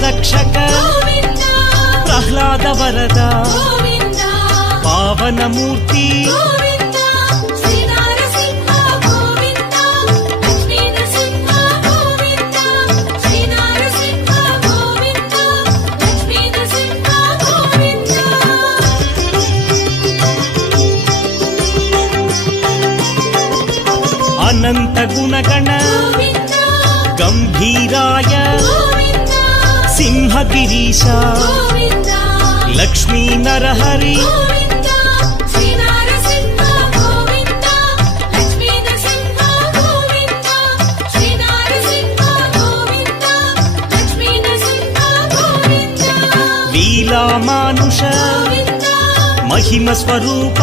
రక్షక ప్రహ్లాద వరద పావనమూర్తి అనంత గుణగణ గంభీరాయ సింహగిరీశ లక్ష్మీ నరహరి లీలా మానుష మహిమ స్వరూప